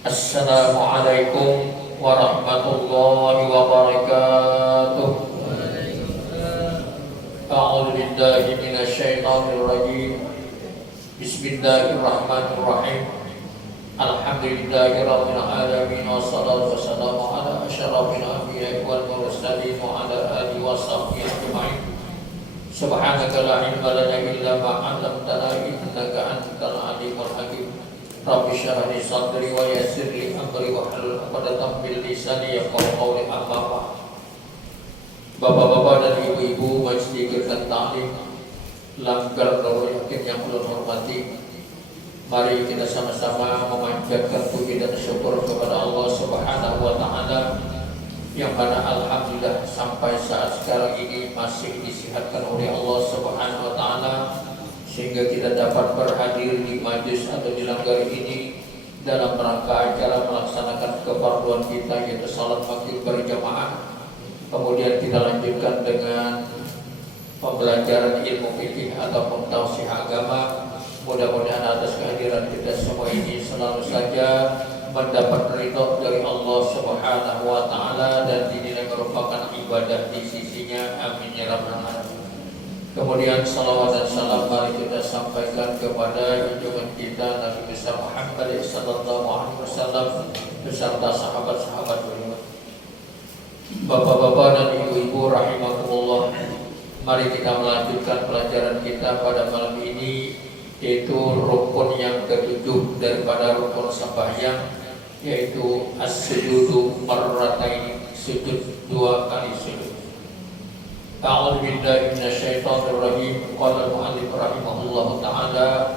Assalamualaikum warahmatullahi wabarakatuh. A'udzu billahi minasyaitonir rajim. Bismillahirrahmanirrahim. Alhamdulillahirabbil alamin wassalatu wassalamu ala asyrafil anbiya'i wal mursalin wa ala alihi washabbihi ajma'in. Subhanaka la ilma lana illa ma 'allamtana innaka antal alimul hakim. Rabbi shrah li sadri wa yassir li amri wa hlul 'uqdatam min lisani yafqahu qawli. Amma ba'd. Bapak-bapak dan ibu-ibu majelis taklim langgar dan yakin yang belum hormati, mari kita sama-sama memanjatkan puji dan syukur kepada Allah Subhanahu wa taala yang mana alhamdulillah sampai saat sekarang ini masih disihatkan oleh Allah Subhanahu wa taala sehingga kita dapat berhadir di majlis atau di langgar ini dalam rangka acara melaksanakan kefarduan kita, yaitu salat maghrib berjamaah. Kemudian kita lanjutkan dengan pembelajaran ilmu fikih ataupun tausiah agama. Mudah-mudahan atas kehadiran kita semua ini selalu saja mendapat ridho dari Allah Subhanahu wa taala dan dinilai merupakan ibadah di sisinya. Amin ya rabbal alamin. Kemudian salawat dan salam mari kita sampaikan kepada junjungan kita Nabi besar Muhammad sallallahu alaihi wasallam beserta sahabat-sahabat beliau. Bapak-bapak dan ibu-ibu rahimakumullah, mari kita melanjutkan pelajaran kita pada malam ini, yaitu rukun yang ketujuh daripada rukun sembahyang, yaitu as-sujudu marrataini, sujud dua kali sujud. A'udzu billahi minasyaitonir rajim. Qala al-mu'allif rahimahullahu taala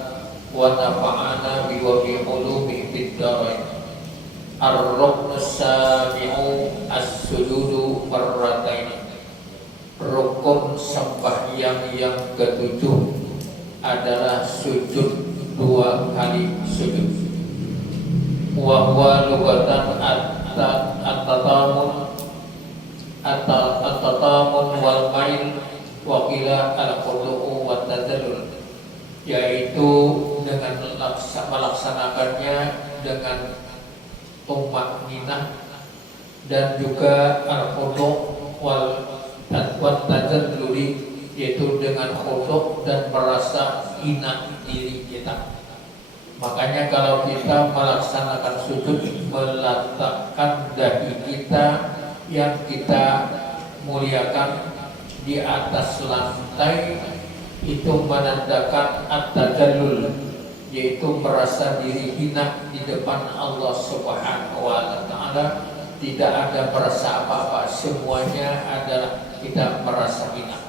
wa nafa'ana bi wa bi ulumihi fid dharain. Ar-ruknu sabi'u as-sujudu marrataini. Rukun sembahyang yang ketujuh adalah sujud dua kali sujud. Wa huwa lugatan at-tatamun wal mail wa qila al-qudu'u wa tadallul, yaitu dengan melaksanakannya dengan tumak ninah dan juga al-qudu' wal tadalluli, yaitu dengan khudu' dan merasa hina diri kita. Makanya kalau kita melaksanakan sujud, meletakkan dahi kita yang kita muliakan di atas lantai, itu menandakan at-tadallul, yaitu merasa diri hina di depan Allah Subhanahu wa taala. Tidak ada merasa apa-apa, semuanya adalah kita merasa hina.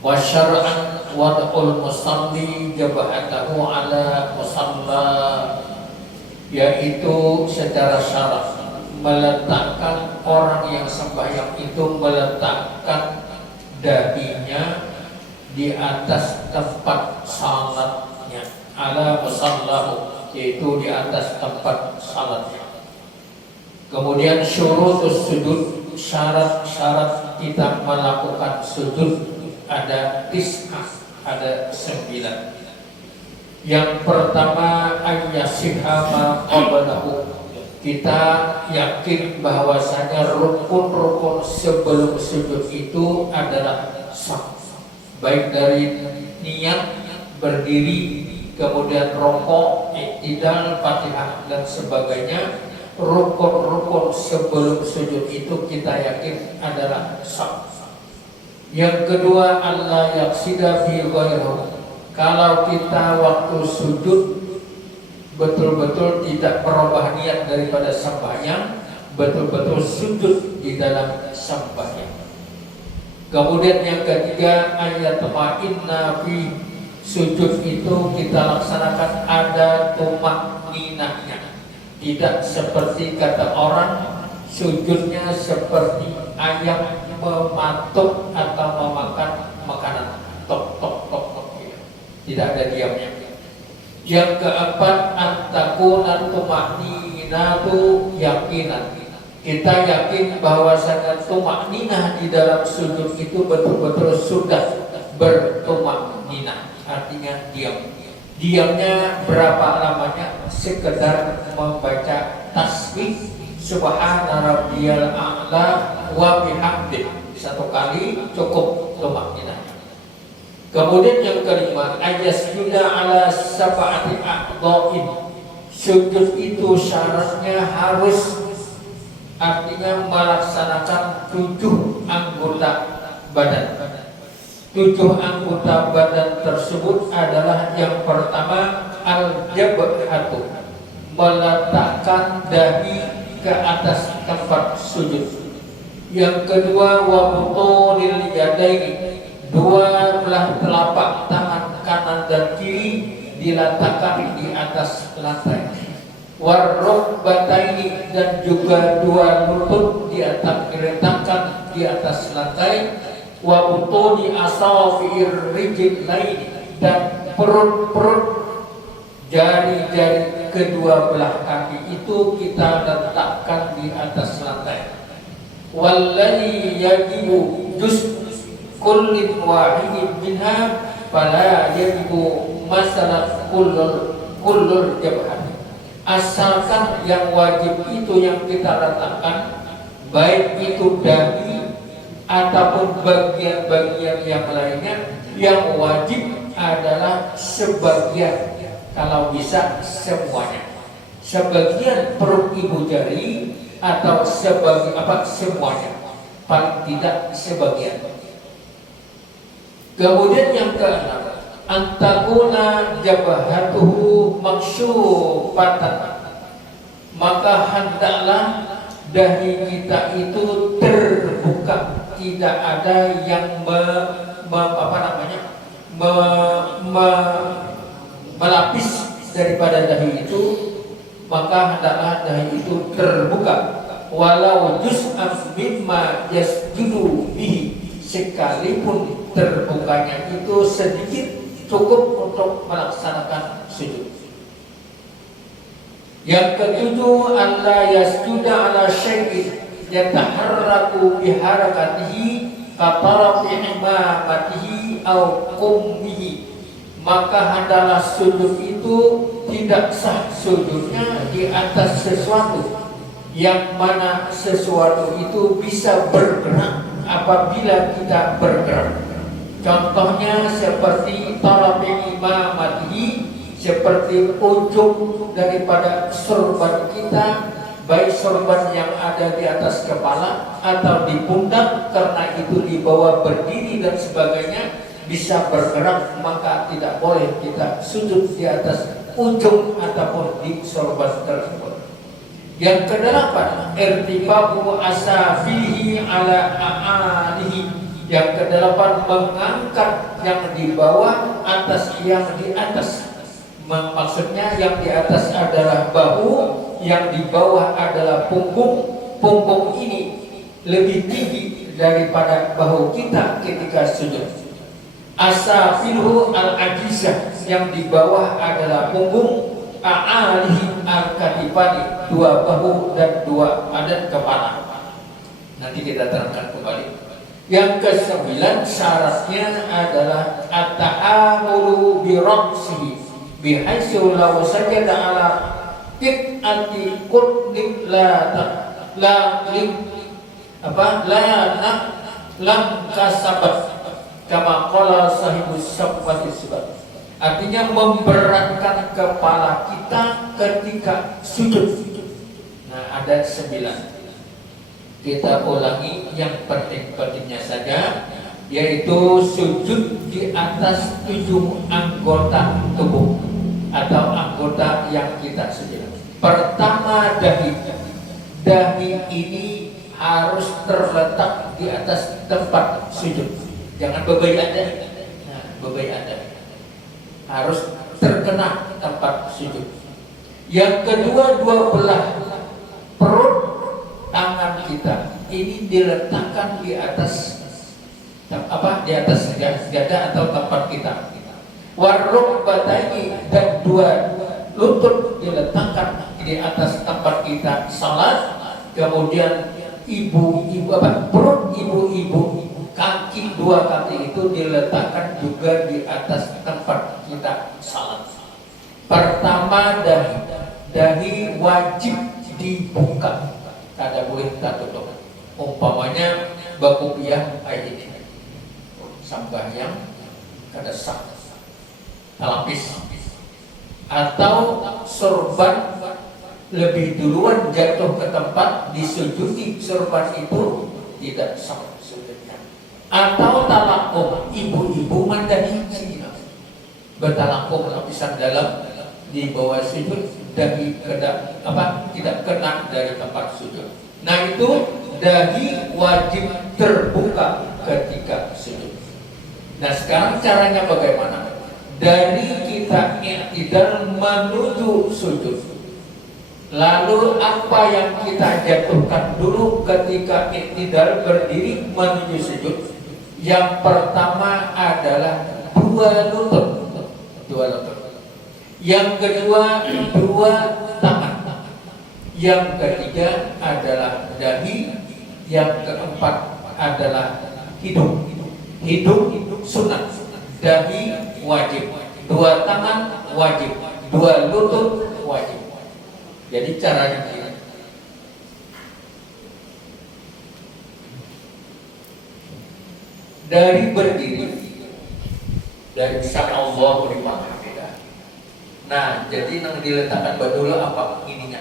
Wa syar'an wad'ul musalli jabhatahu ala musalla, yaitu secara syaraf meletakkan orang yang sembahyang itu meletakkan dahinya di atas tempat salatnya, ala musallahu, yaitu di atas tempat salatnya. Kemudian syurutus sujud, syarat-syarat kita melakukan sujud ada tis'ah, ada 9. Yang pertama ayyasihha ma qablahu. Kita yakin bahwasanya rukun-rukun sebelum sujud itu adalah sah, baik dari niat berdiri, kemudian rokok, i'tidal, Fatihah dan sebagainya. Rukun-rukun sebelum sujud itu kita yakin adalah sah. Yang kedua, Allah yaksida fi ghairu. Kalau kita waktu sujud betul-betul tidak merubah niat daripada sembahyang, betul-betul sujud di dalam sembahyang. Kemudian yang ketiga, ayat ma'inna fi, sujud itu kita laksanakan ada tumak ninahnya. Tidak seperti kata orang sujudnya seperti ayam mematuk atau memakan makanan, tok tok tok tok, tidak ada diamnya. Yang keempat, antakuna tumakninatu yakinan. Kita yakin bahwasanya tumakninah di dalam sujud itu betul-betul sudah bertumakninah, artinya diam. Diamnya berapa lamanya? sekedar membaca tasbih subhana rabbiyal a'la wa bihamdih, satu kali cukup tumakninah. Kemudian yang kelima, ayasjuda ala sab'ati a'dha'in. Sujud itu syaratnya harus, artinya melaksanakan 7 anggota badan. 7 anggota badan tersebut adalah yang pertama al-jabhatu, meletakkan dahi ke atas tempat sujud. Yang kedua wa butunil yadaini, 2 belah telapak tangan kanan dan kiri diletakkan di atas lantai. Warrukbataini, dan juga 2 lutut diletakkan di atas lantai. Wa butuni asafi'ir rijlaini, dan perut jari-jari kedua belah kaki itu kita letakkan di atas lantai. Walladhi yajibu juz kullin wahidin minha fala yajibu masalah kullul jabhat. Asalkan yang wajib itu yang kita letakkan, baik itu dahi ataupun bagian-bagian yang lainnya, yang wajib adalah sebagian, kalau bisa semuanya. Sebagian perut ibu jari atau semuanya, paling tidak sebagian. Kemudian yang keenam, antakuna jabhatuhu maksyufatan, maka hendaklah dahi kita itu terbuka, tidak ada yang melapis daripada dahi itu, maka hendaklah dahi itu terbuka. Walau juz'an mimma yasjudu bihi, sekalipun terbukanya itu sedikit, cukup untuk melaksanakan sujud. Yang ketujuh, alla yasjuda ala syai'in yataharraku biharakatihi katarafi imamatihi au qummihi, maka hendaklah sujud itu tidak sah sujudnya di atas sesuatu yang mana sesuatu itu bisa bergerak apabila kita bergerak. Contohnya seperti tarafi imamatihi, seperti ujung daripada sorban kita, baik sorban yang ada di atas kepala atau di pundak, karena itu dibawa berdiri dan sebagainya, bisa bergerak, maka tidak boleh kita sujud di atas ujung ataupun di sorban tersebut. Yang kedelapan, irtifa'u asafihi ala a'alihi. Yang kedelapan, mengangkat yang di bawah atas yang di atas. Maksudnya yang di atas adalah bahu, yang di bawah adalah punggung. Punggung ini lebih tinggi daripada bahu kita ketika sujud. Asafilhu al-ajizah, yang di bawah adalah punggung. A'alihi al-katifani, 2 bahu dan 2 badan kepala. Nanti kita terangkan kembali. Yang ke-9 syaratnya adalah at-ta'amulu bi ra'sihi bihaitsu law sajada ala qit'ati qutnin lam kasabat kama qala sahibus sabwatis sabat. Artinya memberatkan kepala kita ketika sujud. Nah, ada 9. Kita ulangi yang penting-pentingnya saja, yaitu sujud di atas 7 anggota tubuh atau anggota yang kita sujud. Pertama, dahi. Dahi ini harus terletak di atas tempat sujud. Jangan bebai ada. Nah, bebai ada. Harus terkena tempat sujud. Yang kedua, 2 belah perut tangan kita ini diletakkan di atas di atas sejadah atau tempat kita. Warrukbataini, dan 2 lutut diletakkan di atas tempat kita salat. Kemudian perut ibu-ibu, kaki 2 kaki itu diletakkan juga di atas tempat kita salat. Pertama dahi. dahi wajib dibuka, kada boleh tertutup. Umpamanya bakupiah ayat ini sambahyang kada sah talapis, atau sorban lebih duluan jatuh ke tempat disujudi, sorban itu tidak sah sujudnya. Atau talakum, ibu-ibu mandahi Cina bertalakum lapisan dalam di bawah sujud dahi tidak kena dari tempat sujud. Nah itu dahi wajib terbuka ketika sujud. Nah sekarang caranya bagaimana? Dari kita i'tidal menuju sujud, lalu apa yang kita jatuhkan dulu ketika i'tidal berdiri menuju sujud? Yang pertama adalah dua lutut. Yang kedua dua tangan. Yang ketiga adalah dahi. Yang keempat adalah hidung. Hidung sunat, dahi wajib, dua tangan wajib, dua lutut wajib. Jadi caranya ini. Dari berdiri, dari sami'allahu liman hamidah. Nah, jadi yang diletakkan badula apa ininya?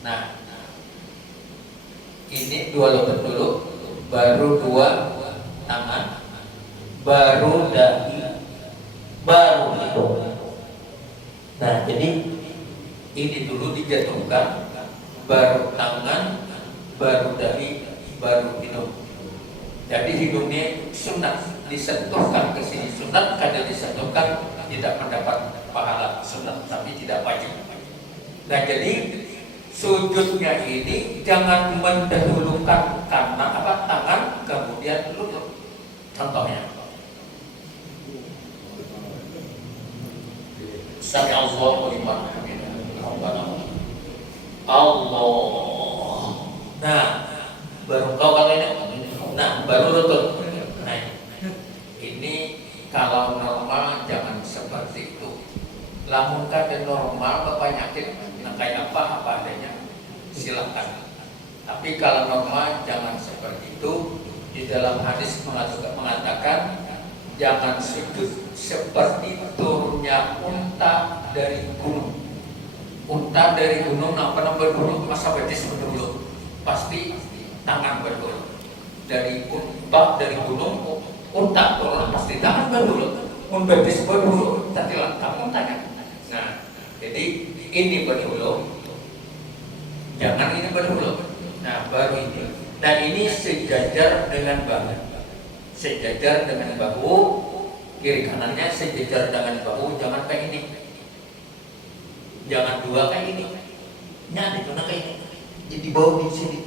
Nah, ini dua lutut dulu, baru dua tangan, baru dahi, baru hidung. Nah, jadi ini dulu dijatuhkan, baru tangan, baru dahi, baru hidung. Jadi hidungnya sunat, disentuhkan ke sini sunat, kadang disentuhkan tidak mendapat pahala sunat, tapi tidak wajib. Nah jadi sujudnya ini jangan mendahulukan karena tangan kemudian lutut. Contohnya, Sami'allahu liman hamidah, Allah. Nah baru kau kalau ini. Nah, baru lutut. Nah, ini kalau normal jangan seperti itu. Lamun kada normal penyakit, nah kayak apa adanya, silakan. Tapi kalau normal jangan seperti itu. Di dalam hadis mengatakan jangan sujud seperti turunnya unta dari gunung. Unta dari gunung, apa bergunung masa betis berdulu, pasti tangan berdulu. Dari gunung unta turun pasti tangan berdulu, betis berdulu, tapi kamu tanya. Nah, jadi ini berdulu, jangan ini berdulu. Nah, baru ini. Dan ini sejajar dengan bahu, sejajar dengan bahu, kiri kanannya sejajar dengan bahu, jangan kayak ini, jangan dua kayak ini. Nah, kayak ini, jadi bahu di sini.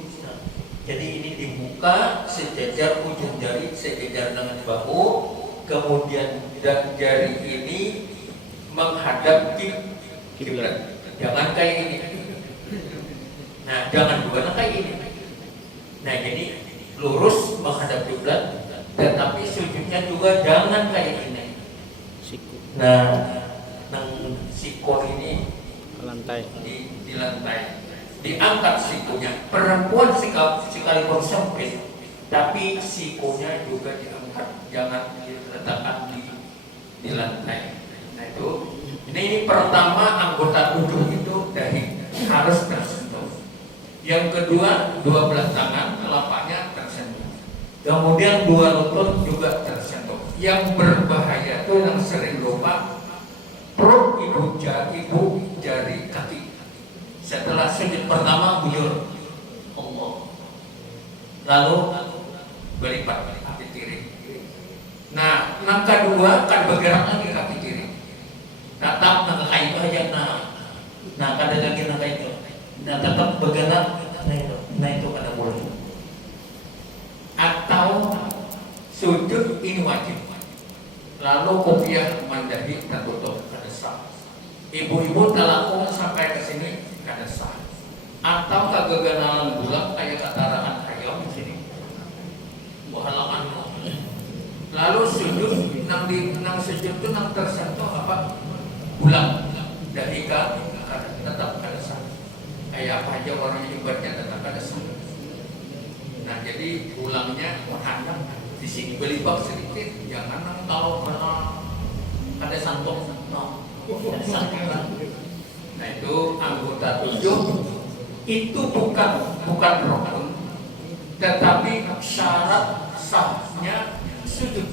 Jadi ini dibuka sejajar ujung jari sejajar dengan bahu, kemudian dan jari ini menghadap kiblat. Jangan kayak ini. Nah, jangan juga kayak ini. Nah, jadi lurus menghadap kiblat, tetapi sujudnya juga jangan kayak ini. Nah, sikon ini di lantai. Diangkat sikunya, perempuan sekalipun sempit, tapi sikunya juga diangkat, jangan diletakkan di lantai. Nah itu, ini pertama anggota tubuh itu dahi harus tersentuh. Yang kedua, dua belah tangan telapaknya tersentuh. Kemudian dua lutut juga tersentuh. Yang berbahaya itu yang sering lupa perut ibu jari kaki. Setelah sujud pertama bujur Allah, lalu berlipat kaki kiri. Nah, langkah kedua kan bergerak lagi kaki kiri. Tetap langkah itu aja. Nah kada lagi langkah itu. Nah tetap bergerak. Nah itu kada boleh. Atau sujud ini wajib. Lalu kopiah mandahi tertutup kada sah. Ibu-ibu talakum sampai ke sini kada sah. Atau kegagalan bulan kayak kataraan ayam di sini. Wahalangan. Lalu sujud nang sujud itu nang tersentuh apa? Bulan dari tetap kada siapa aja orang yang ibaratnya tetap ada salah. Nah jadi ulangnya menghadap di sini beli bak sedikit, jangan kalau ada santong. Nah itu anggota 7 itu bukan rukun, tetapi syarat sahnya sujud.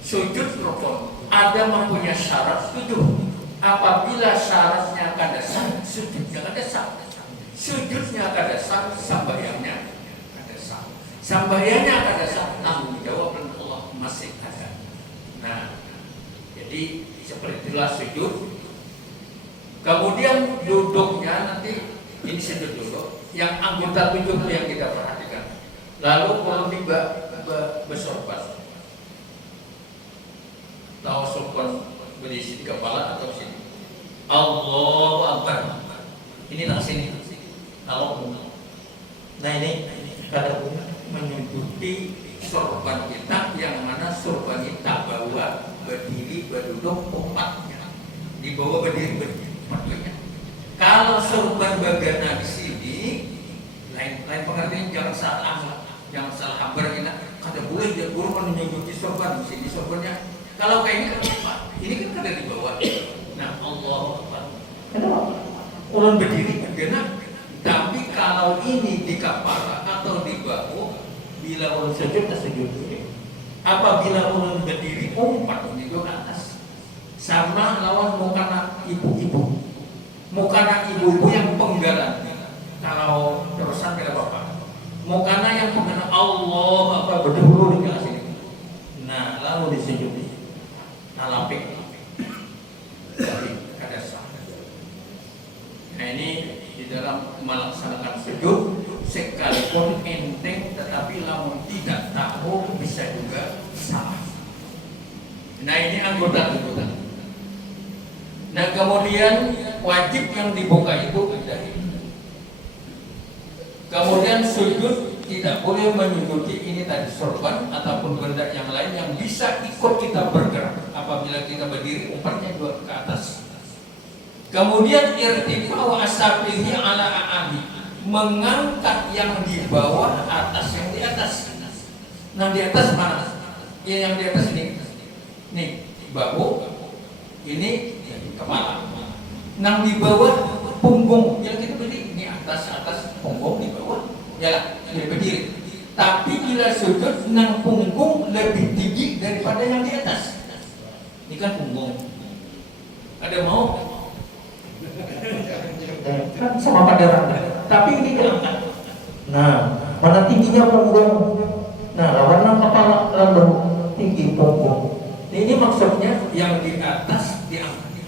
Sujud rukun ada mempunyai syarat 7. Apabila syaratnya kada sah, sujudnya kada sah. Sujudnya kada sah, sambayangnya kada sah. Sambayangnya kada sah, tanggung jawab Allah masih ada. Nah, jadi seperti itulah sujud. Kemudian duduknya nanti ini sujud dulu. Yang anggota 7 itu yang kita perhatikan. Lalu kalau tiba bersorban, tahu sorban berisi di kepala atau sini? Allahu Akbar. Ini tak sini. Kalau nah ini kata menyujuti sorban kita yang mana sorban kita bawa berdiri berduduk umpatnya di bawah berdiri maksudnya. Kalau sorban bagana di sini lain pengertian, jangan salah hambar kita. Kada boleh dia guru menyujuti sorban di sini sorbannya. Kalau kayak ini kan kada di bawah. Nah Allah Akbar. Kenapa? Orang berdiri bagana. Tapi kalau ini di kepala atau di bahu, bila ulun sujud tak sujud. Apabila ulun berdiri umpat ini ke atas. Sama lawan mukana ibu-ibu. Mukana ibu-ibu yang penggalan. Kalau terusan tidak apa-apa. Mukana yang penggalan Allah apa berdahulu di kelas ini. Nah lalu disujud. Nah lapik. Tapi kada sah. Nah ini di dalam melaksanakan sujud sekalipun enteng tetapi lamun tidak tahu bisa juga salah. Nah ini anggota. Nah kemudian wajib yang dibuka itu dahi. Kemudian sujud tidak boleh menyujudi ini tadi sorban ataupun benda yang lain yang bisa ikut kita bergerak. Apabila kita berdiri umpatnya juga ke atas. Kemudian irtifa'u asabihi ala a'adi, mengangkat yang di bawah atas yang di atas. Nah di atas mana? Ya yang di atas ini. Nih bahu, ini kepala. Nah di bawah punggung. Yang kita berdiri ini atas punggung di bawah. Ya dia berdiri. Tapi bila sujud nang punggung lebih tinggi daripada yang di atas. Ini kan punggung. Ada mau? Kan sama pada rendah, tapi ini diangkat. Nah, mana tingginya punggung? Nah, lawan kepala lalu tinggi punggung. Ini maksudnya yang di atas diangkat.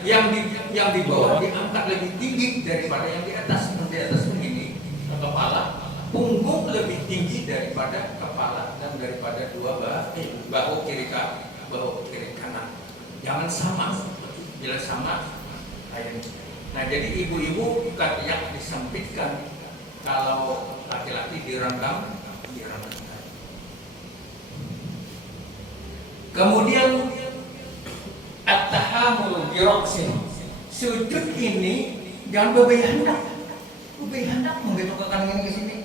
Yang di bawah diangkat lebih tinggi daripada yang di atas. Yang di atas begini, kepala, punggung lebih tinggi daripada kepala dan daripada dua bahu kiri kanan. Jangan sama. Bila sama. Nah jadi ibu-ibu yang disempitkan, kalau laki-laki direnggang. Kemudian at-tahamul biraqsin, sujud ini jangan bebehandak menggetok ke kanan ke sini.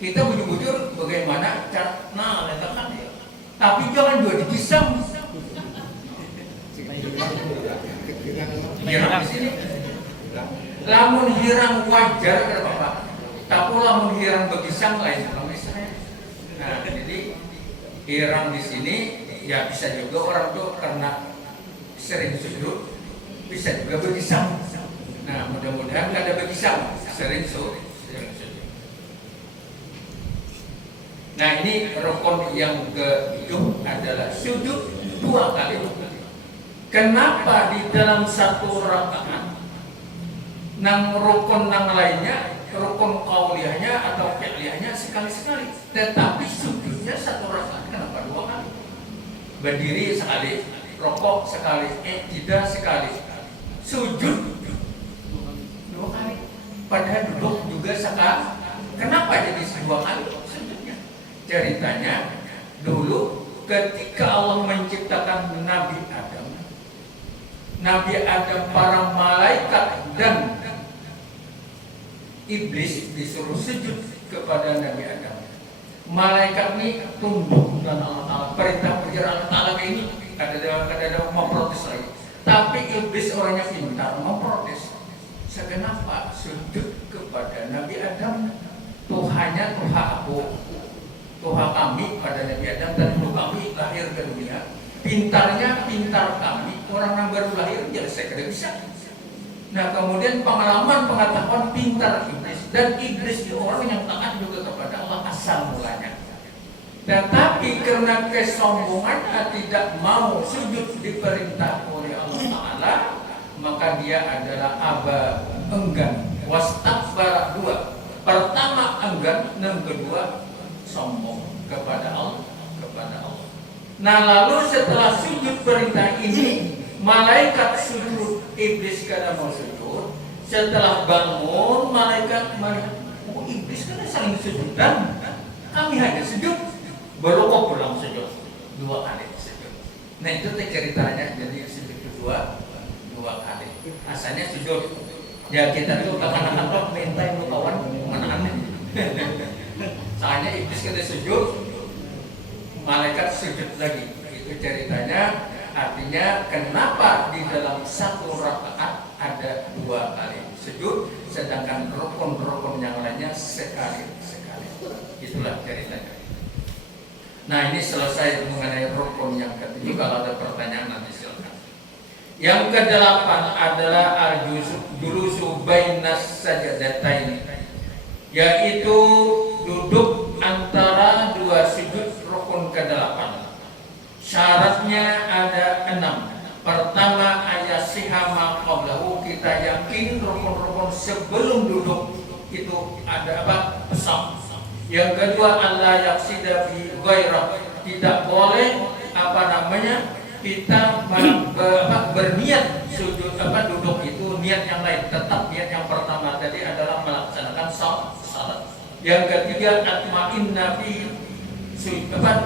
Kita bujur-bujur bagaimana cara letakkan ya. Tapi jangan juga digisam. Hirang di sini. Lamun hirang wajar kada apa-apa. Tapi lamun hirang begisang lain misalnya. Nah, jadi hirang di sini ya bisa juga orang tuh karena sering sujud bisa juga begisang. Nah, mudah-mudahan kada begisang, sering sujud. Nah, ini rukun yang ke-7 adalah sujud 2 kali. Kenapa di dalam satu rakaat nang rukun nang lainnya, rukun qauliyahnya atau fi'liyahnya sekali-sekali, tetapi sujudnya satu rakaat kenapa 2 kali? Berdiri sekali, rokok sekali, tidak sekali, sujud 2 kali. Padahal duduk juga sekali. Kenapa jadi 2 kali sujudnya? Ceritanya dulu ketika Allah menciptakan Nabi Adam, para malaikat dan iblis disuruh sujud kepada Nabi Adam. Malaikat ini tunduk dan Allah Ta'ala perintah Allah Ta'ala ini kadang-kadang memprotes lagi. Tapi iblis orangnya pintar memprotes. Kenapa sujud kepada Nabi Adam? Tuhannya Tuhan aku, Tuhan kami pada Nabi Adam dan Tuhan kami lahir ke dunia. Pintarnya pintar kami, orang yang baru lahir ya saya kira bisa. Nah kemudian pengetahuan pintar iblis, dan iblis itu orang yang taat juga kepada Allah asal mulanya. Tetapi karena kesombongannya tidak mau sujud diperintah oleh Allah Ta'ala, maka dia adalah enggan, wastakbara, dua. Pertama enggan, yang kedua sombong kepada Allah. Nah lalu setelah sujud perintah ini, malaikat sujud, iblis kada mau sujud. Setelah bangun, malaikat oh iblis kada saling sujud dan kami hanya sujud. Belum pulang sujud 2 kali sujud. Nah itu ceritanya, jadi sujud kedua 2 kali. Asalnya sujud. Ya kita itu akan minta yang kawan mana aneh. Soalnya iblis kada sujud, malaikat sujud lagi. Itu ceritanya. Artinya kenapa di dalam 1 rakaat ada 2 kali sujud, sedangkan rukun-rukun yang lainnya sekali. Itulah ceritanya. Nah ini selesai mengenai rukun yang ke-7. Kalau ada pertanyaan nanti silakan. Yang ke-8 adalah al-julusu bainas sajadatain, yaitu duduk antara 2 sujud rukun ke-8. Syaratnya ada 6. Pertama, ayasihama qablahu, kita yakin rukun-rukun sebelum duduk itu ada apa? Pesam. Yang kedua, Allah yaksida bi ghairah, tidak boleh kita berniat sujud duduk itu niat yang lain, tetap niat yang pertama tadi adalah melaksanakan salat. Yang ketiga, atma'inna fi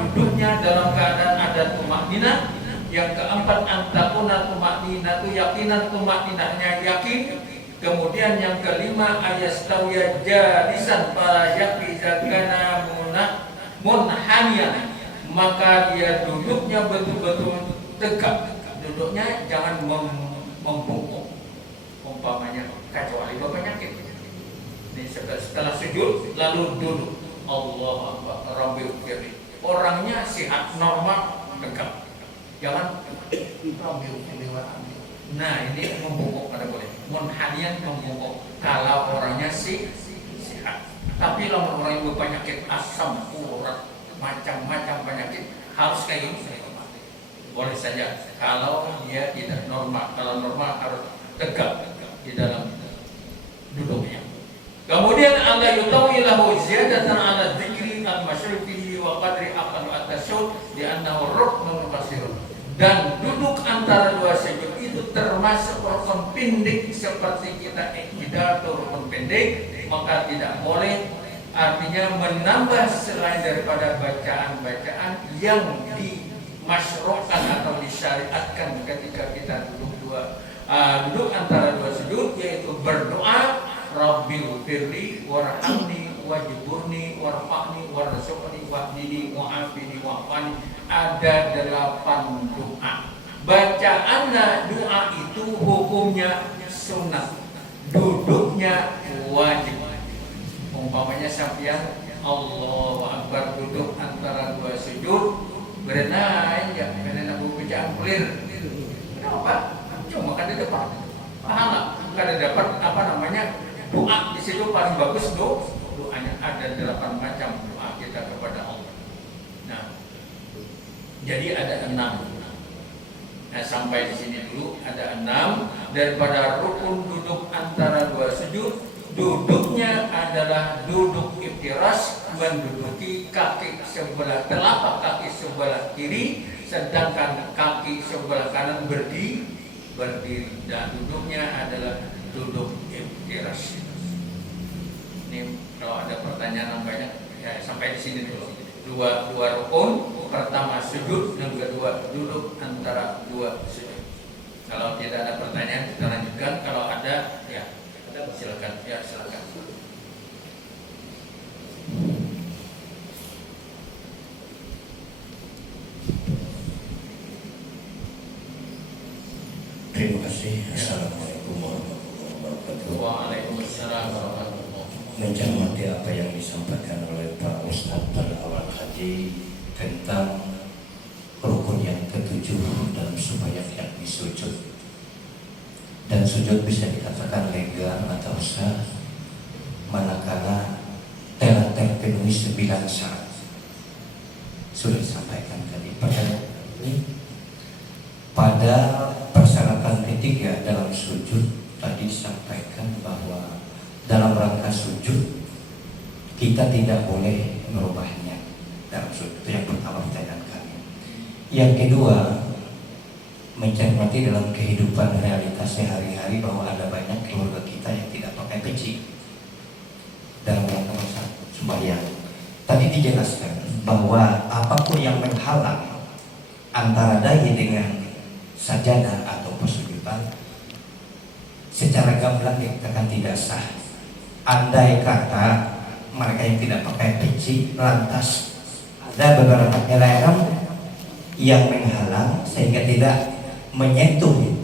duduknya dalam keadaan ada tumaknina. Yang keempat, antakuna tumaknina itu yakinan, tumakninanya yakin. Kemudian yang kelima, ayastawiya jalisan para yakni zakana munhaniyan, maka dia duduknya betul-betul tegak. Duduknya jangan membungkuk umpamanya, kecuali penyakit. Ini setelah sujud lalu duduk. Allah Akbar, Rabbil Kiri. Orangnya sehat, normal, tegak. Jangan Rabbil Kiri. Nah ini membungkuk kada boleh. Munhanian membungkuk kalau orangnya sehat. Tapi kalau orang yang berpenyakit asam urat, macam-macam penyakit, harus kayak gini. Boleh saja kalau dia tidak normal. Kalau normal harus tegak di dalam duduknya. Kemudian Allah yutawilahu ziyadatan ala dzikri al-masyrifi wa qadri aqal at-tasyud di annahu ruknun qasir. Dan duduk antara 2 sujud itu termasuk rukun pendek, seperti kita iktidal rukun pendek, maka tidak boleh artinya menambah selain daripada bacaan-bacaan yang dimasyru'kan atau disyariatkan ketika kita duduk antara 2 sujud, yaitu berdoa Rabbil firli warhamni wajburni warfa'ni warzuqni wahdini wa'afini wa'afani. Ada 8 doa. Bacaannya doa itu hukumnya sunnah, duduknya wajib. Umpamanya sampeyan Allahu Akbar duduk antara 2 sujud, berenang ya karena bacaan clear. Kenapa? Cuma kada dapat pahala, kada dapat doa di situ paling bagus doanya. Ada 8 macam doa kita kepada Allah. Nah, jadi ada 6. Nah, sampai di sini dulu ada 6. Daripada rukun duduk antara 2 sujud, duduknya adalah duduk iftiras, menduduki kaki sebelah telapak kaki sebelah kiri, sedangkan kaki sebelah kanan berdiri. Dan duduknya adalah duduk iftiras. Ini kalau ada pertanyaan banyak ya sampai di sini dulu. Dua rukun, pertama sujud, yang kedua duduk antara 2 sujud. Kalau tidak ada pertanyaan kita lanjutkan. Kalau ada Ada? Ya. Silakan. Ya, silakan. Terima kasih. Assalamualaikum warahmatullahi wabarakatuh. Waalaikumsalam warahmatullahi wabarakatuh. Mencermati apa yang disampaikan oleh Pak Ustadz pada awal haji tentang rukun yang ketujuh dalam sembahyang yakni sujud. Dan sujud bisa dikatakan legal atau sah manakala telah terpenuhi 9 syarat. Sudah disampaikan tadi pada persyaratan ketiga dalam sujud tadi disampaikan bahwa dalam rangka sujud kita tidak boleh merubahnya dalam sujud. Itu yang pertama pertanyaan kami. Yang kedua, mencermati dalam kehidupan realitas sehari-hari bahwa ada banyak keluarga kita yang tidak pakai peci dalam rangka sembahyang. Tadi dijelaskan bahwa apapun yang menghalang antara dai dengan sajadah atau persujudan secara gamblang dikatakan tidak sah. Andai kata mereka yang tidak pakai peci lantas ada beberapa elemen yang menghalang sehingga tidak menyentuh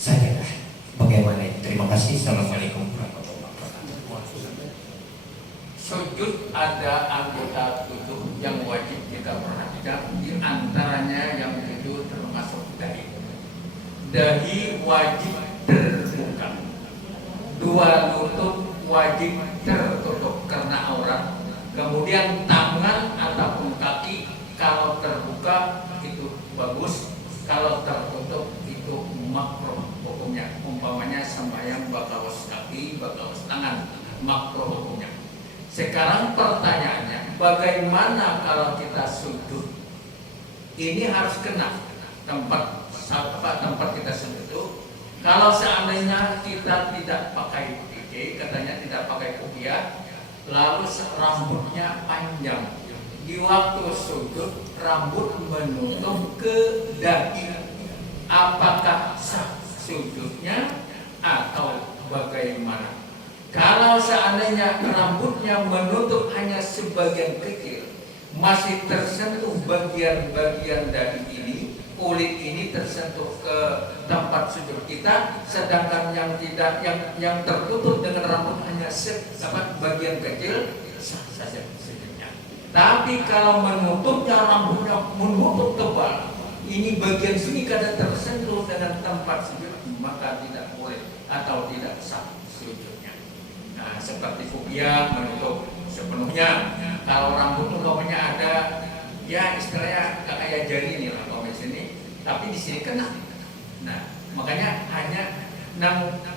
sajadah. Bagaimana itu? Terima kasih. Assalamualaikum warahmatullahi wabarakatuh. Sujud ada anggota tubuh yang wajib kita perhatikan, di antaranya yang itu termasuk dahi. Dahi wajib terbuka, dua lutut wajib tertutup karena aurat. Kemudian tangan ataupun kaki kalau terbuka itu bagus, kalau tertutup itu makruh hukumnya. Umpamanya sembahyang bakawas kaki, bakawas tangan, makruh hukumnya. Sekarang pertanyaannya, bagaimana kalau kita sujud? Ini harus kena tempat kita sujud itu. Kalau seandainya kita tidak pakai peci, katanya tidak pakai kopiah, lalu rambutnya panjang, di waktu sujud rambut menutup ke dahi, apakah sah sujudnya atau bagaimana? Kalau seandainya rambutnya menutup hanya sebagian kecil, masih tersentuh bagian-bagian dari ini, kulit ini tersentuh ke tempat sujud kita, sedangkan yang tidak, yang tertutup dengan rambut hanya bagian kecil, sah saja sujudnya. Tapi kalau menutupnya rambutnya menutup tebal, ini bagian sini kadang tersentuh dengan tempat sujud, maka tidak boleh atau tidak sah sujudnya. Nah, seperti kopiah menutup sepenuhnya. Kalau rambut umpamanya ada, ya istilahnya kayak jari ini lah kalau di sini, tapi di sini kena. Nah, makanya hanya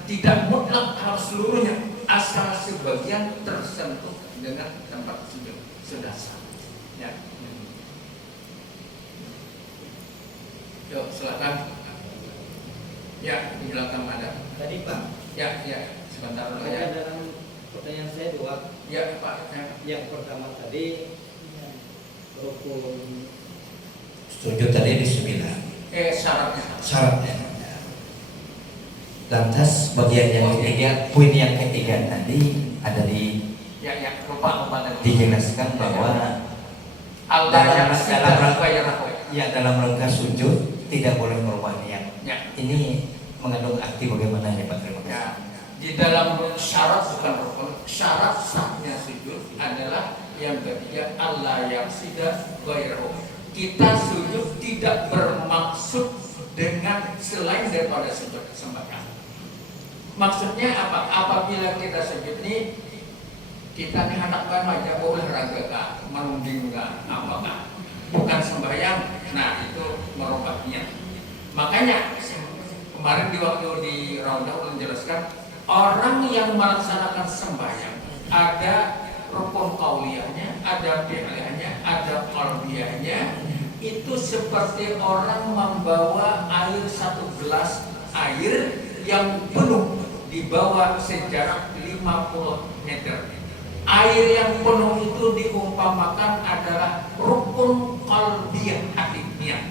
tidak mutlak harus seluruhnya, asal sebagian tersentuh dengan tempat sujud sudah sah. Ya. Yuk, silakan. Ya, di belakang ada. Tadi Pak. Ya, sebentar dulu ya. Dalam pertanyaan saya dua. Ya, Pak. Yang pertama tadi rukun Sujud tadi di 9. Syaratnya. Lantas bagian yang ketiga, poin yang ketiga tadi ada di lupa tadi. dijelaskan bahwa Allah yang dalam rangka sujud tidak boleh merubah niat. Ya. Ini mengandung arti bagaimana ya Pak? Terima kasih. Ya. Di dalam syarat bukan rukun, syarat sahnya sujud adalah yang ketiga, Allah yang sudah gairahu. Kita sujud tidak bermaksud dengan selain daripada sujud sembahyang. Maksudnya apa? Apabila kita sujud ini, kita dihadapkan aja boleh raga menundingkan apakah bukan sembahyang. Nah, itu merubahnya. Makanya kemarin di waktu di Raudah menjelaskan, orang yang melaksanakan sembahyang ada rukun qauliyahnya, ada fi'liyahnya, ada qalbiyahnya. Itu seperti orang membawa air 1 gelas air yang penuh dibawa sejarak 50 meter. Air yang penuh itu diumpamakan adalah rukun qalbiyah, hati niat.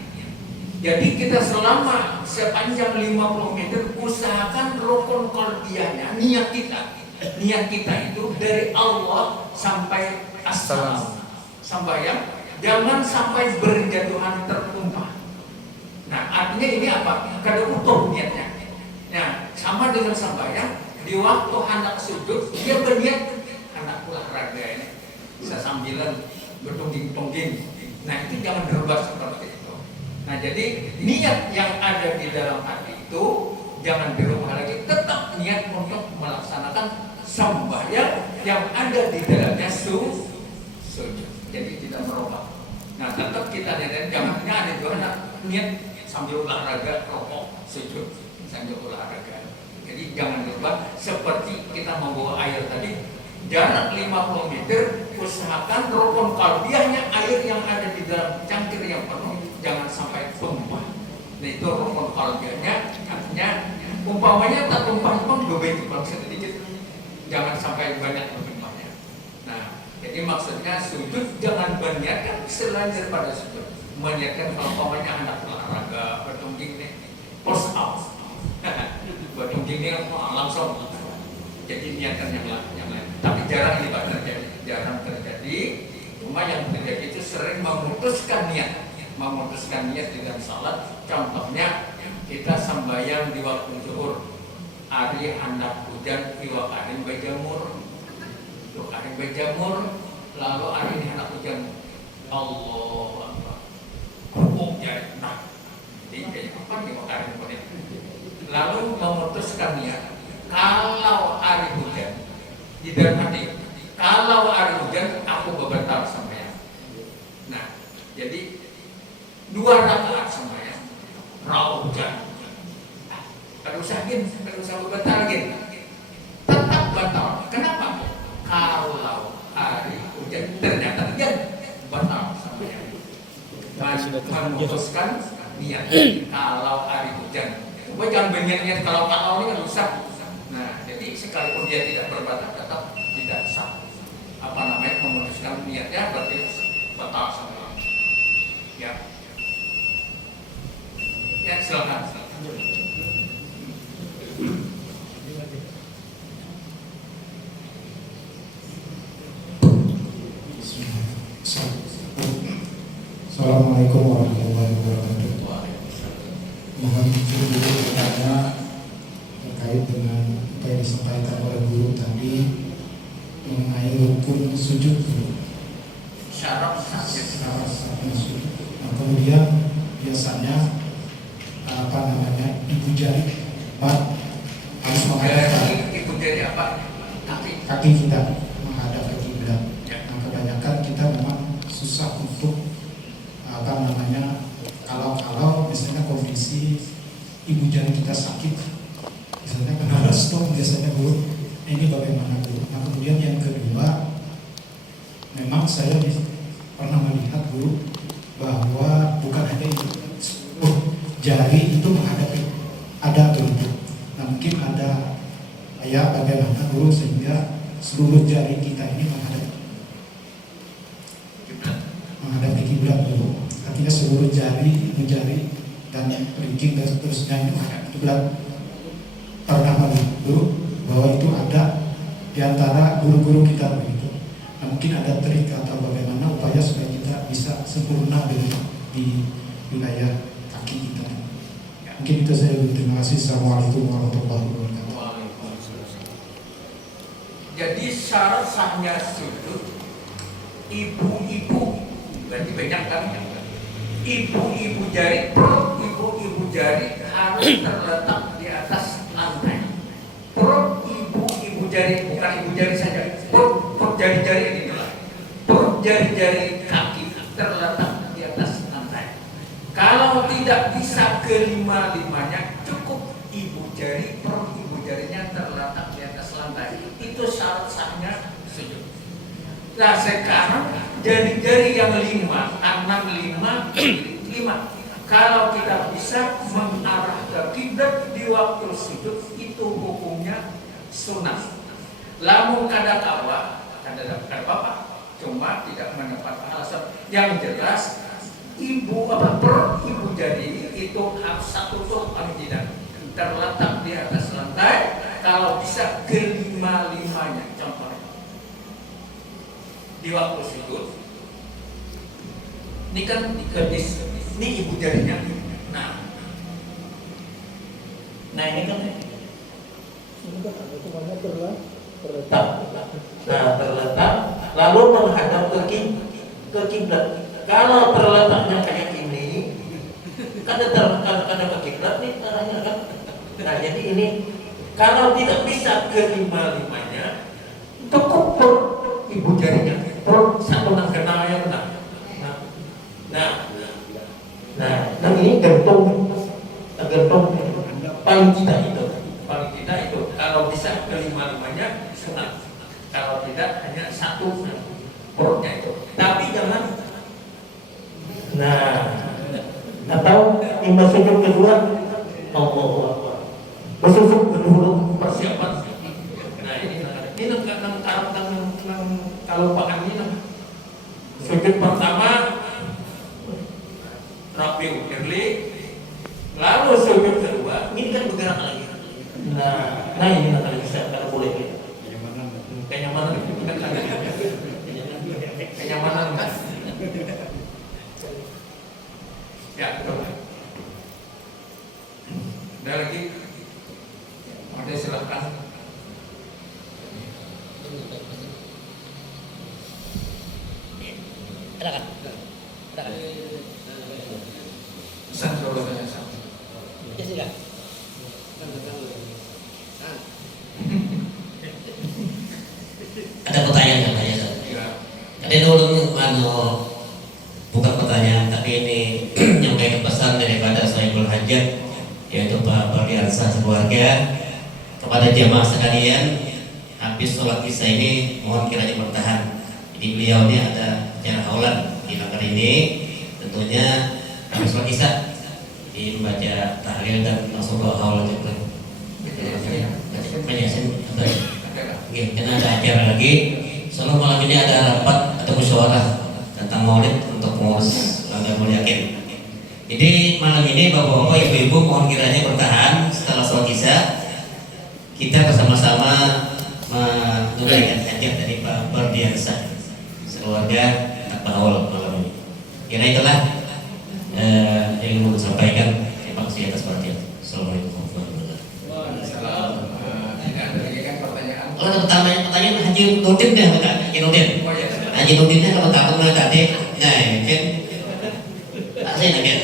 Jadi kita selama sepanjang 50 meter usahakan rukun talbiyahnya niat kita itu dari Allah sampai assalam sembahyang, jangan sampai berjatuhan tertumpah. Nah artinya ini apa? Kada utuh niatnya. Nah sama dengan sembahyang, di waktu hendak sujud dia berniat hendak olahraga ini bisa sambilan bertungging-tungging. Nah itu jangan berubah seperti itu. Nah jadi niat yang ada di dalam hati itu jangan dirubah lagi, tetap niat untuk melaksanakan sembahyang yang ada di dalamnya sujud. Jadi tidak merubah. Nah tetap kita lihat, jangan hanya ada juga niat sambil olahraga, rokok, sujud sambil olahraga. Jadi jangan lupa seperti kita membawa air tadi, jarak 50 meter, usahakan rukun qalbiyahnya air yang ada di dalam cangkir yang penuh jangan sampai tumpah. Nah itu rukun qalbiyahnya, artinya umpamanya tak tumpah pun beberapa sedikit, jangan sampai banyak tumpahnya. Nah jadi maksudnya sujud jangan berniatkan selain daripada sujud, meniatkan umpamanya anak olahraga, bertungging nih, push up, bertungging nih langsung. Jadi niatkan yang lain. Tapi jarang ini Pak terjadi, jarang terjadi. Cuma yang terjadi itu sering memutuskan niat di dalam salat. Contohnya kita sembahyang di waktu zuhur, hari hendak hujan, iwak arin bejamur, lalu hari ini hendak hujan, Allah Akbar, hukum jadi nah, jadi apa iwak arin bejamur. Lalu memutuskan niat. Kalau hari hujan di dalam hati, kalau hari hujan aku berbentar sembahyang. Nah, jadi 2 rakaat sembahyang, rawa hujan. Kalau usah berbentar lagi, tetap batal. Kenapa? Kalau hari hujan ternyata hujan, batal sembahyang. Memutuskan niat kalau hari hujan. Coba jangan berniat kalau ini kan rusak. Nah, jadi sekalipun dia tidak berbatal tetap tidak sah. Memutuskan niatnya berarti batal semua. Ya. Ya, silakan. Assalamualaikum warahmatullahi wabarakatuh. Mohon izin dulu bertanya terkait dengan apa yang disampaikan oleh guru tadi mengenai rukun sujud, Syarat syarat sujud. Nah, kemudian biasanya ibu jari harus menghadap ibu jari apa? kaki kita menghadap ke kiblat. Nah, kebanyakan kita memang susah untuk kalau misalnya kondisi ibu jari kita sakit, misalnya kena stroke biasanya Bu, ini bagaimana Bu? Nah kemudian yang kedua, memang saya pernah melihat Bu bahwa bukan hanya itu, jari itu menghadapi ada bentuk. Nah mungkin ada bagaimana Bu sehingga seluruh jari kita ini menghadapi kiblat Bu. Artinya seluruh jari dan kelingking dan seterusnya itu menghadap kiblat. Pernah melihat bahwa itu ada di antara guru-guru kita begitu. Nah, mungkin ada trik atau bagaimana upaya supaya kita bisa sempurna di wilayah kaki kita. Mungkin itu saya dulu. Terima kasih. Assalamualaikum warahmatullahi wabarakatuh. Jadi syarat sahnya sujud ibu-ibu, berarti banyak kan? Ibu-ibu jari, perut ibu-ibu jari harus terletak di atas lantai. Perut ibu-ibu jari, bukan ibu jari saja, perut jari-jari ini adalah perut jari-jari kaki terletak di atas lantai. Kalau tidak bisa kelima-limanya, cukup ibu jari, perut ibu jarinya terletak di atas lantai. Itu syarat sahnya sujud. Nah sekarang jari-jari yang 5, 6, 5, kalau kita bisa mengarah ke kiblat di waktu sujud, itu hukumnya sunnah. Lamun kada kawa, kada apa-apa, cuma tidak mendapat alasan. Yang jelas perut ibu jari itu harus satu paling tidak terletak di atas lantai. Kalau bisa kelima-limanya. Contohnya di waktu sujud, ini kan ini ibu jarinya. Nah ini kan terletak lalu menghadap ke kiblat. Kalau terletaknya kayak ini, kan ada ke kiblat nih arahnya kan. Nah jadi ini kalau tidak bisa kelima-limanya, cukup ibu jarinya satu kena yang nah ini gantung paling tidak itu kalau bisa kelima-limanya sunat, kalau tidak hanya satu perutnya itu. Tapi jangan atau imam sujud kedua bersujud kedua persiapan. Nah ini kalau pakai ini sujud pertama rapi firli, lalu sujud kedua ini kan bergerak lagi. Nah ini kalau bisa, kalau boleh kenyamanan ya betul. Ada lagi? Ada silahkan. Ada kan? Pesan jawabannya sama. Ya sudah. Ada pertanyaan nggak Pak ya? Tadi dulu bukan pertanyaan, tapi ini menyampaikan pesan daripada Sohibul Hajat, yaitu Pak Bardiansa sekeluarga kepada jamaah sekalian. Habis sholat isya ini mohon kiranya bertahan. Jadi beliau ini ada acara haulan di Langgar ini, tentunya habis sholat isya dibaca tahlil dan langsung doa haulan juga. Karena ada acara lagi. Soalnya malam ini ada rapat atau musyawarah tentang maulid untuk pengurus Langgar Muliakin. Jadi malam ini bapak-bapak, ibu-ibu mohon kiranya bertahan. Setelah sholat isya kita bersama-sama menunaikan hajat dari Pak Bardiansa sekeluarga Pak Haul malam ini. Kira itulah yang ingin saya sampaikan. Terima kasih atas perhatian. Assalamualaikum warahmatullahi wabarakatuh. Kalau pertanyaan Haji Nurdin deh, Haji Nurdin. Haji Nurdinnya kalau takut nggak tadi, nah kan, asli nggak kan?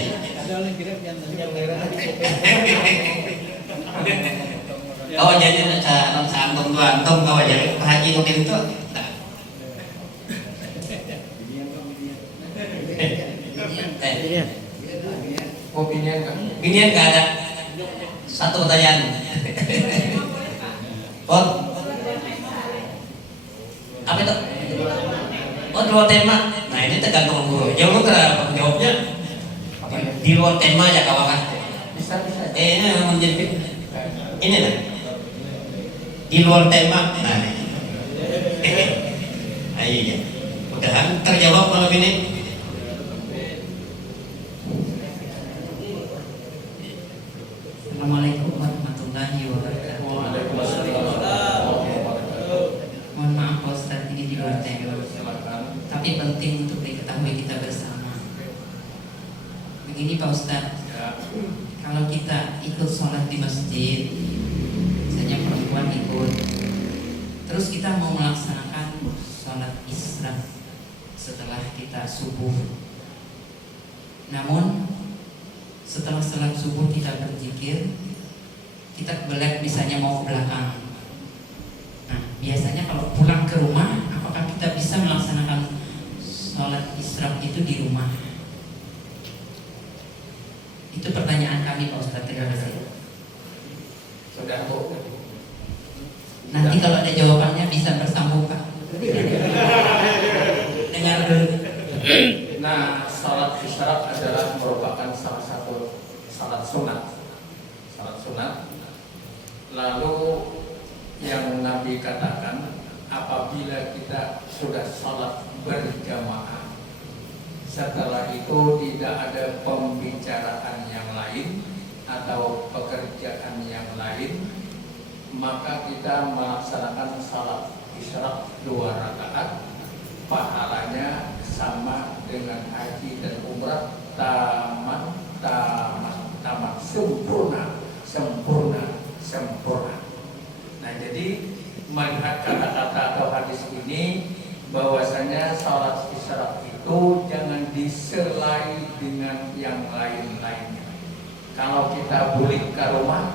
Kau jadi antum kau jadi Haji Nurdin itu. Binian nggak ada. Satu pertanyaan. Apa itu? Oh, di luar tema. Nah ini tergantung guru. Jawab kenapa? Jawabnya di luar tema ya kawan. Bisa. Ini menjadi ini lah. Di luar tema. Nah, iya. Mudah-mudahan terjawab malam ini. Assalamualaikum warahmatullahi wabarakatuh. Mohon maaf Pak Ustadz, ini di luar tema, tapi penting untuk diketahui kita bersama. Begini Pak Ustadz, kalau kita ikut sholat di masjid, misalnya perempuan ikut, terus kita mau melaksanakan sholat isra setelah kita subuh, namun setelah sholat subuh kita berzikir, kita belak misalnya mau ke belakang. Nah, biasanya kalau pulang ke rumah, apakah kita bisa melaksanakan sholat isra itu di rumah? Itu pertanyaan kami Pak Ustadz. Terima kasih. Sudah Bu. Nanti kalau ada jawabannya bisa bersambung Pak. Dengar dulu. Nah, salat isyarat adalah merupakan salah satu salat sunat. Lalu yang Nabi katakan, apabila kita sudah salat berjamaah, setelah itu tidak ada pembicaraan yang lain atau pekerjaan yang lain, maka kita melaksanakan salat isyraq 2 rakaat, pahalanya sama dengan haji dan umrah, tamat, sempurna. Nah, jadi melihat kata-kata atau hadis ini, bahwasanya salat isyraq itu jangan diselai dengan yang lain-lainnya. Kalau kita balik ke rumah,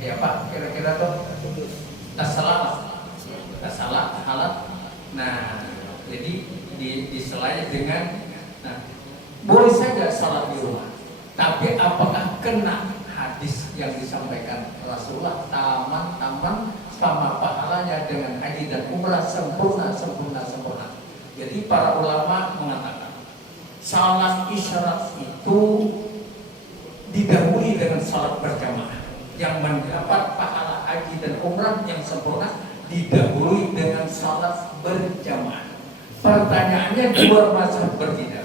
ya Pak, kira-kira tuh tasalah halat. Nah, jadi diselai dengan, nah, boleh saja salat di rumah, tapi apakah kena hadis yang disampaikan Rasulullah, taman sama pahalanya dengan haji dan umrah, sempurna. Jadi para ulama mengatakan salat isyraq itu didahului dengan salat berjamaah, yang mendapat pahala haji dan umrah yang sempurna didahului dengan salat berjamaah. Pertanyaannya, 2 mazhab berbeda.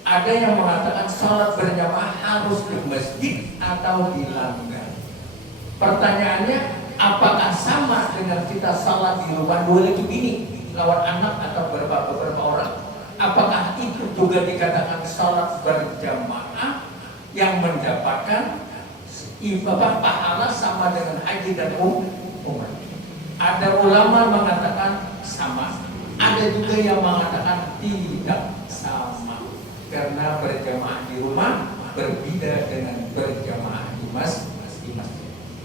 Ada yang mengatakan salat berjamaah harus di masjid atau di langgar. Pertanyaannya, apakah sama dengan kita salat di rumah 2 lagi ini lawan anak atau beberapa orang? Apakah itu juga dikatakan salat berjamaah yang mendapatkan ibadah pahala sama dengan haji dan umrah? Ada ulama mengatakan sama, ada juga yang mengatakan tidak sama, karena berjamaah di rumah berbeda dengan berjamaah di masjid.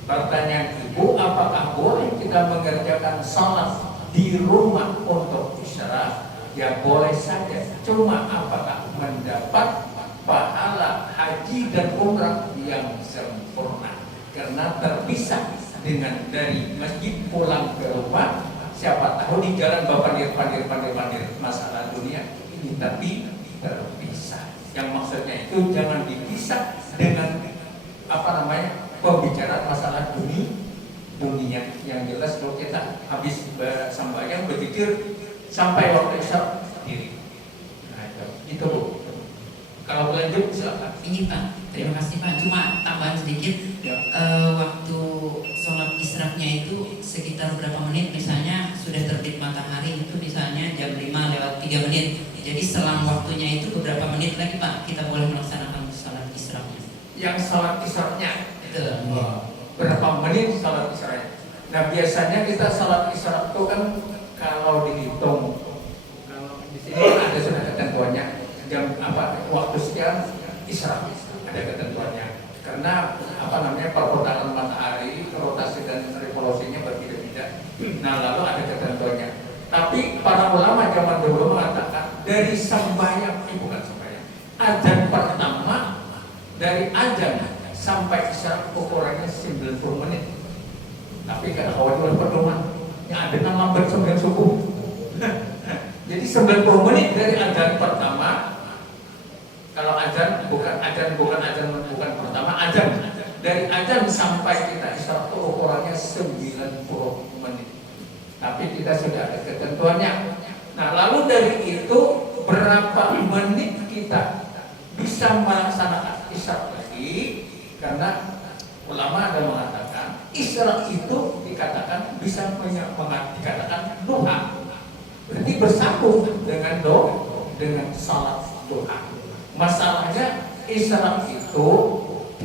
Pertanyaan Ibu, apakah boleh kita mengerjakan salat di rumah untuk isyraq? Ya boleh saja, cuma apakah mendapat pahala haji dan umrah yang sempurna? Karena terpisah dengan dari masjid pulang ke rumah, siapa tahu di jalan pandir masalah dunia ini, tapi terpisah. Yang maksudnya itu jangan dipisah dengan pembicaraan masalah dunia. Yang jelas kalau kita habis sembahyang berzikir sampai waktu isya diri. Nah, itu Bu. Kalau lanjut silakan. Ini Pak, terima kasih Pak. Cuma tambahan sedikit. Ya. Waktu sholat isyraqnya itu sekitar berapa menit, misalnya sudah terbit matahari itu misalnya jam 5:03. Jadi selang waktunya itu beberapa menit lagi Pak, kita boleh melaksanakan sholat isyraqnya. Yang sholat isyraqnya Itu. Berapa menit sholat isyraqnya? Nah, biasanya kita sholat isyraq itu kan kalau dihitung, kalau di sini ada sudah ketentuannya jam waktu sekian isyraq, ada ketentuannya. Karena perputaran matahari, rotasi dan revolusinya berbeda-beda. Nah, lalu ada ketentuannya. Tapi para ulama zaman dulu mengatakan dari sembahyang, bukan sembahyang, adzan pertama, dari adzan sampai isya ukurannya 90 menit. Tapi karena khawatir pedoman yang ada lambat sampai subuh. Jadi 90 menit dari adzan pertama. Kalau adzan bukan pertama, adzan dari adzan sampai kita isya itu ukurannya 90 menit. Tapi kita sudah ada ketentuannya. Nah, lalu dari itu berapa menit kita bisa melaksanakan isya lagi? Karena ulama ada mengatakan isya itu dikatakan bisa dikatakan duha. Berarti bersambung dengan salat duha. Masalahnya isya itu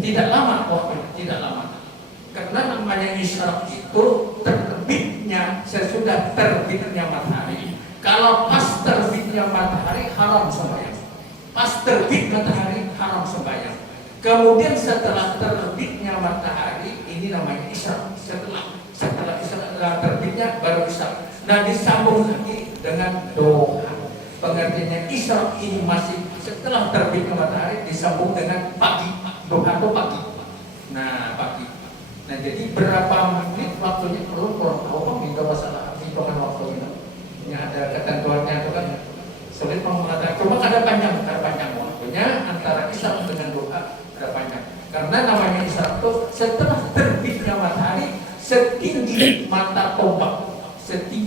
tidak lama waktunya, tidak lama. Karena namanya isya itu terbitnya sesudah terbitnya matahari. Kalau pas terbitnya matahari haram sembahyang. Pas terbit matahari haram sembahyang. Kemudian setelah terbitnya matahari ini namanya isya. Setelah isya terbitnya baru isya. Nah, disambung lagi dengan doa. Pengertiannya isya ini masih setelah terbitnya matahari disambung dengan pagi. Doa itu pagi. Nah, pagi. Nah, jadi berapa menit waktunya perlu kurang tahu Pak, minta masalah hitungan waktu ini. Ini ada ketentuannya itu kan sulit mengatakan. Cuma ada panjang waktunya antara isya dengan doa ada panjang. Karena namanya isya itu setelah terbitnya matahari setinggi mata tombak 6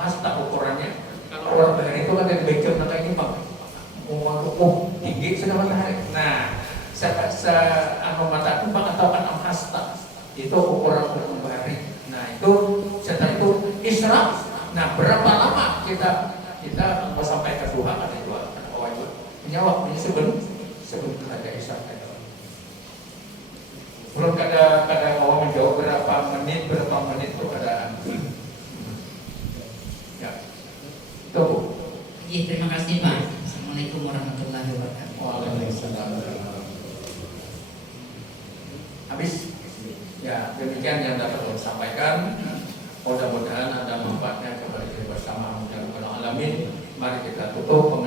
hasta ukurannya. Kalau orang bahari itu kan dari bejam kayak ini Pak. Tinggi sudah matahari. Nah, mata kumbang atau enam hasta itu ukuran membari. Nah itu setelah itu Isra. Nah berapa lama kita mau sampai ke Tuhan ada dua punya waktunya sebelum ada Isra. Belum kada mau menjawab berapa menit itu ada. Ya itu Bu. Iya, terima kasih Pak. Assalamualaikum warahmatullahi wabarakatuh. Waalaikumsalam. Habis ya demikian yang dapat saya sampaikan. Mudah-mudahan ada manfaatnya kepada kita bersama. Mudah-mudahan alamin. Mari kita tutup.